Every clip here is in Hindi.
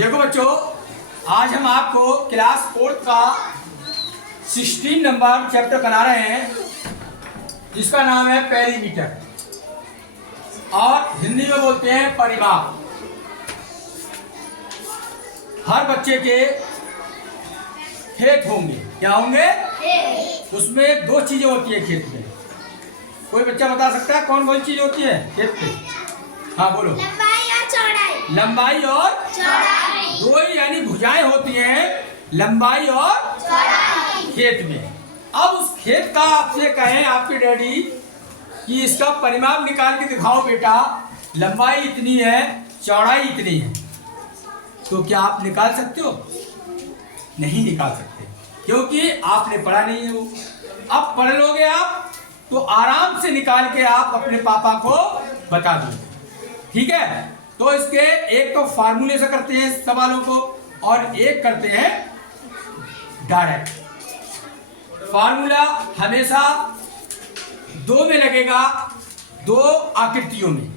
देखो बच्चों, आज हम आपको क्लास 4 का 16 नंबर चैप्टर बना रहे हैं जिसका नाम है पेरीमीटर और हिंदी में बोलते हैं परिमाप। हर बच्चे के खेत होंगे, क्या होंगे? उसमें दो चीजें होती है खेत में। कोई बच्चा बता सकता है कौन कौन चीज होती है खेत पे? हाँ बोलो। लंबाई और चौड़ाई। लंबाई और चौड़ाई। दो यानी भुजाएं होती हैं, लंबाई और चौड़ाई। खेत में। अब उस खेत का आपसे कहें आपके डैडी कि इसका परिमाप निकाल के दिखाओ बेटा, लंबाई इतनी है, चौड़ाई इतनी है, तो क्या आप निकाल सकते हो? नहीं निकाल सकते, क्योंकि आपने पढ़ा नहीं है वो। अब पढ़ लोगे आप तो आराम से निकाल के आप अपने पापा को बता दोगे, ठीक है? तो इसके एक तो फार्मूले से करते हैं सवालों को और एक करते हैं डायरेक्ट। फार्मूला हमेशा दो में लगेगा, दो आकृतियों में।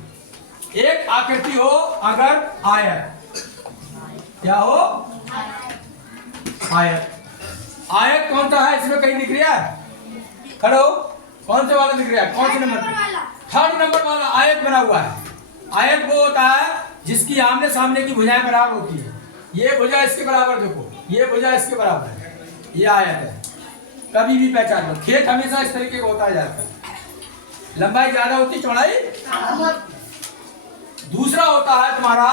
एक आकृति हो अगर आयत, क्या हो? आयत। आयत कौन सा है इसमें कहीं दिख रहा है? खड़ो, कौन से वाला दिख रहा है? कौन से नंबर पे? थर्ड नंबर वाला आयत बना हुआ है। आयत वो होता है जिसकी आमने सामने की भुजाएं बराबर होती है। ये भुजा इसके बराबर, देखो ये भुजा इसके बराबर है, ये आयत है। कभी भी पहचान लो, खेत हमेशा इस तरीके का होता जाता है। लंबाई ज्यादा होती, चौड़ाई। दूसरा होता है तुम्हारा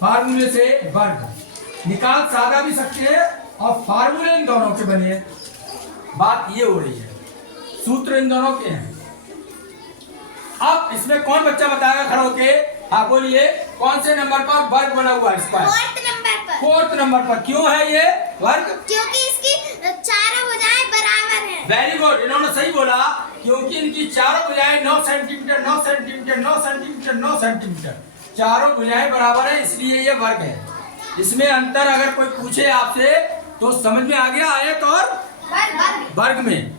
फार्मूले से वर्ग। निकाल सादा भी सकते हैं और फार्मूले इन दोनों के बने हैं। बात ये हो रही है, सूत्र इन दोनों के हैं। अब इसमें कौन बच्चा बताएगा खड़ा होके? हाँ बोलिए, कौन से नंबर पर वर्ग बना हुआ है इसका? फोर्थ नंबर पर। क्यों है ये वर्ग? क्योंकि इसकी चारों भुजाएं बराबर हैं। वेरी गुड, इन्होंने सही बोला, क्योंकि इनकी चारों भुजाएं 9 सेंटीमीटर 9 सेंटीमीटर 9 सेंटीमीटर 9 सेंटीमीटर, चारों भुजाएं बराबर है, इसलिए ये वर्ग है। इसमें अंतर अगर कोई पूछे आपसे तो समझ में आ गया आयत और वर्ग में।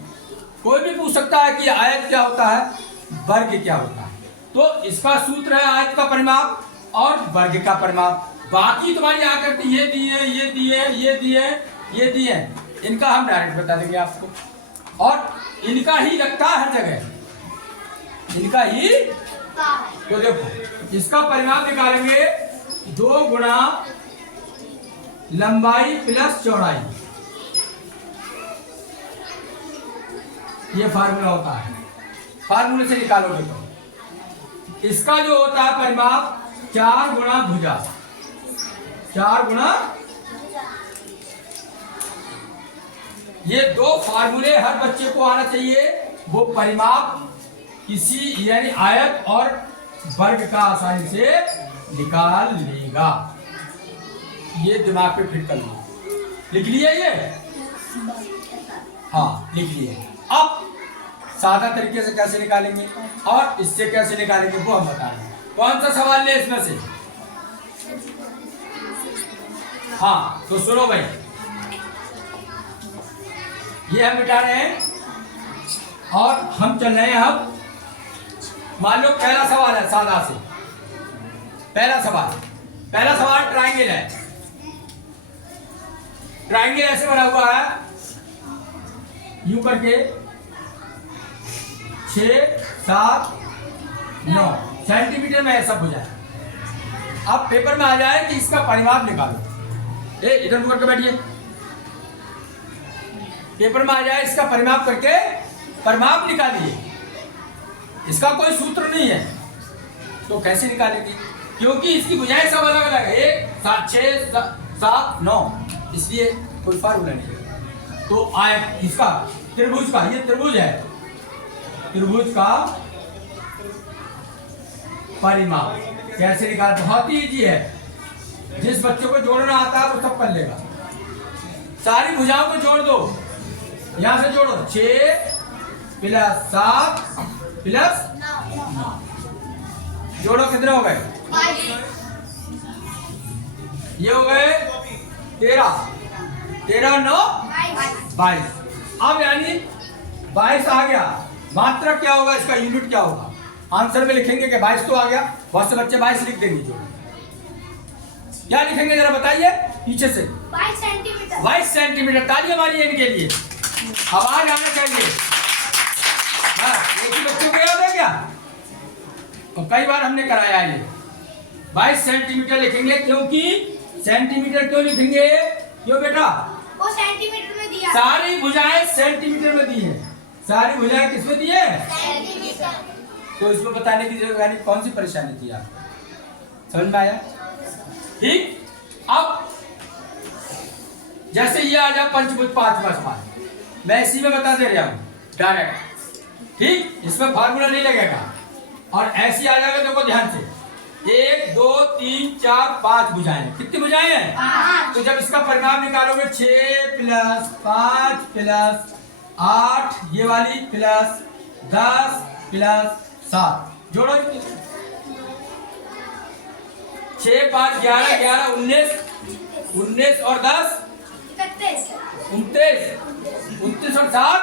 कोई भी पूछ सकता है कि आयत क्या होता है, वर्ग क्या होता है। तो इसका सूत्र है आयत का परिमाप और वर्ग का परिमाप। बाकी तुम्हारी आकृति ये दिए, ये दिए, ये दिए, ये दिए, इनका हम डायरेक्ट बता देंगे आपको। और इनका ही लगता है हर जगह, इनका ही। तो देखो इसका परिमाप निकालेंगे, 2 गुणा लंबाई प्लस चौड़ाई, ये फार्मूला होता है। फार्मूले से निकालोगे तो इसका जो होता है परिमाप 4 गुणा भुजा, 4 गुणा। ये दो फार्मूले हर बच्चे को आना चाहिए। वो परिमाप किसी यानी आयत और वर्ग का आसानी से निकाल लेगा। ये दिमाग पे फिट कर लो, लिख लिए ये? हाँ लिख लिए। अब सादा तरीके से कैसे निकालेंगे और इससे कैसे निकालेंगे वो हम बताएंगे। कौन सा सवाल ले इसमें से? हाँ तो सुनो भाई, ये हम मिटा रहे हैं और हम चल रहे हैं। अब मान लो पहला सवाल है सादा से। पहला सवाल ट्रायंगल है। ट्रायंगल ऐसे बना हुआ है, यूं करके 6, 7, 9 सेंटीमीटर में ऐसा हो जाए। अब पेपर में आ जाए कि इसका परिमाप निकालो। इधर मुकर के बैठिए। पेपर में आ जाए इसका परिमाप करके परिमाप निकालिए। इसका कोई सूत्र नहीं है तो कैसे निकालेंगे? क्योंकि इसकी भुजाएं सब अलग अलग है, 1, 7, 6, 7, 9, इसलिए कोई फार्मूला नहीं है। तो आयत इसका त्रिभुज का, ये त्रिभुज है, त्रिभुज का परिमाप कैसे निकाल? बहुत ही इजी है, जिस बच्चों को जोड़ना आता है वो सब कर लेगा। सारी भुजाओं को जोड़ दो, यहां से जोड़ो, 6 प्लस 7 प्लस 9, जोड़ो कितने हो गए? ये हो गए 13, 13 9 22। अब यानी 22 आ गया। मात्रक क्या होगा इसका, यूनिट क्या होगा? आंसर में लिखेंगे कि 22 तो आ गया, बहुत से बच्चे 22 लिख देंगे। जो क्या लिखेंगे जरा बताइए पीछे से। 22 सेंटीमीटर। 22 सेंटीमीटर। ताली हमारी इनके लिए, आवाज आना चाहिए। हाँ, एक ही बच्चों को याद है क्या? और कई बार हमने कराया ये। 22 सेंटीमीटर लिखेंगे, क्योंकि सेंटीमीटर क्यों लिखेंगे? क्यों बेटा? वो सेंटीमीटर में दिया। सारी भुजाएं सेंटीमीटर में दी है। सारी भुजाएं किस में दी है? सेंटीमीटर। तो इसको बताने की जरूरत, यानी कौन सी परेशानी थी आप? समझ में आया? ठीक। अब जैसे ये आ जाए पंचभुज पांचवा सवाल, मैं इसी में बता दे रहा हूं डायरेक्ट। ठीक, इसमें फार्मूला नहीं लगेगा। और ऐसी आ जाएगा, देखो ध्यान से, 1 2 3 4 5 भुजाएं। कितनी भुजाएं हैं? 5। तो जब इसका परिणाम निकालोगे 6 + 5 + 8, ये वाली प्लस 10 + 7 जोड़ो। 6 5 11 11 19 19 और 10 31 29 और 7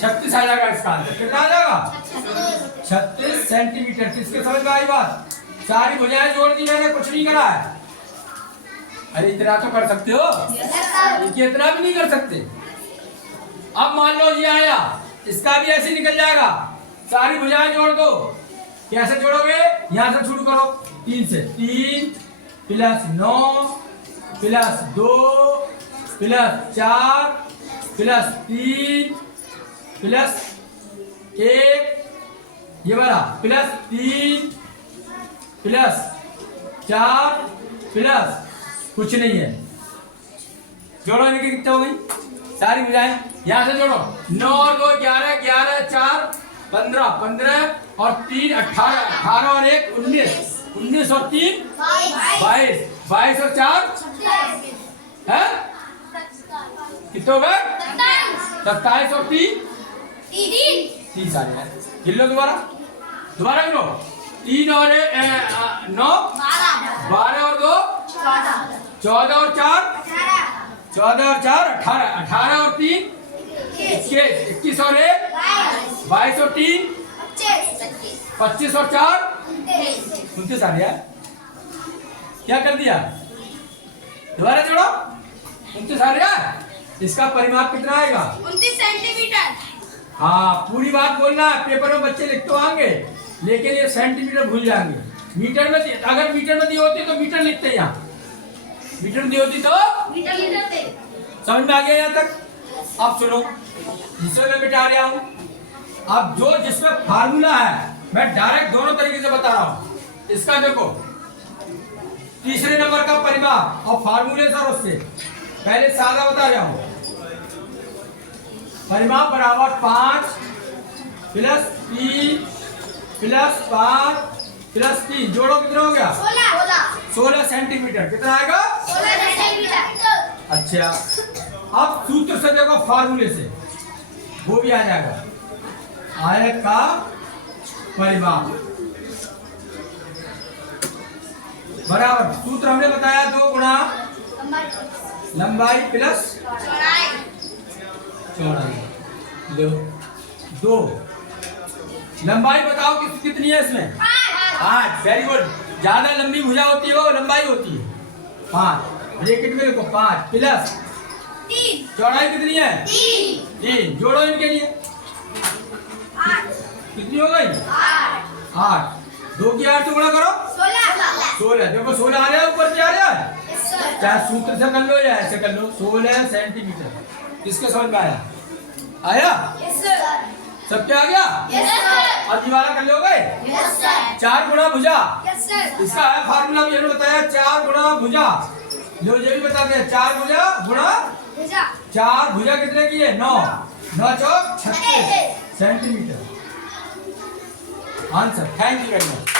36 आ जाएगा। इसका आंसर कितना आ जाएगा? 36 सेंटीमीटर। किसके समझ में आई बात? सारी भुजाएं जोड़ दी मैंने, कुछ नहीं करा है। अरे इतना तो कर सकते हो, ये इतना भी नहीं कर सकते। अब मान लो ये आया, इसका भी ऐसे निकल जाएगा। सारी भुजाएं जोड़ दो। कैसे जोड़ोगे? यहां से शुरू करो, 3 से। 3 + 9 + 2 + 4 + 3 + 1, ये वाला +3 + 4 + कुछ नहीं है। जोड़ो, इनके कितने हो गई सारी भुजाएं? यहां से जोड़ो। 9 और 2 11 11 4 15 15 और 3 18 18 और 1 19 19 और 3 22 22 और 4 है कितने हो गए? 27 और 3 30 आ गए। गिन लो, दोबारा गिनो। 3 और 9 12 और 2 14 और 4 14 और 4 18 18 और 3 21 और 1 22 और 3 25 और 4 29 आ गया। क्या कर दिया? दोबारा जोड़ो। 29 आ गया। इसका परिमाप कितना आएगा? 29 सेंटीमीटर। हाँ, पूरी बात बोलना है। पेपर में बच्चे लिख तो आएंगे, लेकिन ये सेंटीमीटर भूल जाएंगे। मीटर में अगर मीटर में दी होती तो मीटर लिखते हैं यहाँ। मीटर में दी होती तो समझ में आ गया यहाँ तक? अब सुनो, जिसमें मैं मिटा रहा हूँ। अब जो जिसमें फार्मूला है, मैं डायरेक्ट दोनों तरीके से बता रहा हूँ। इसका देखो, तीसरे नंबर का परिमाप और फार्मूले से, और उससे पहले सादा बता रहा हूँ। परिमाप बराबर 5 + 3 + 5 + 3 जोड़ो, कितना हो गया? 16 सेंटीमीटर। कितना आएगा? 16 सेंटीमीटर। अच्छा, अब सूत्र से देखो, फार्मूले से वो भी आ जाएगा। आयत का परिमाप बराबर, सूत्र हमने बताया 2 गुणा लंबाई प्लस चौड़ाई। लो 2। लंबाई बताओ कितनी है इसमें? 5। Very good. ज्यादा लंबी भुजा होती है वो लंबाई होती है 5। ब्रैकेट में लिखो 5 प्लस 3। चौड़ाई कितनी है? 3। जोड़ो इनके लिए। 8। कितनी हो गई? 8। 2 की 8 से गुणा करो, 16। देखो 16 आ रहा है, ऊपर क्या आ रहा है? चाहे सूत्र से कर लो या ऐसे कर लो। 16 सेंटीमीटर। किसके समझ में आया? सब क्या आ गया? अब ये वाला कर लोगे? 4 गुणा भुजा। इसका है फार्मूला भी हमने बताया, 4 गुणा भुजा। लो ये भी बताते हैं, 4 भुजा गुणा 4 भुजा कितने की है? 9 9 चौक 36 centimetre. Answer. Thank you very much.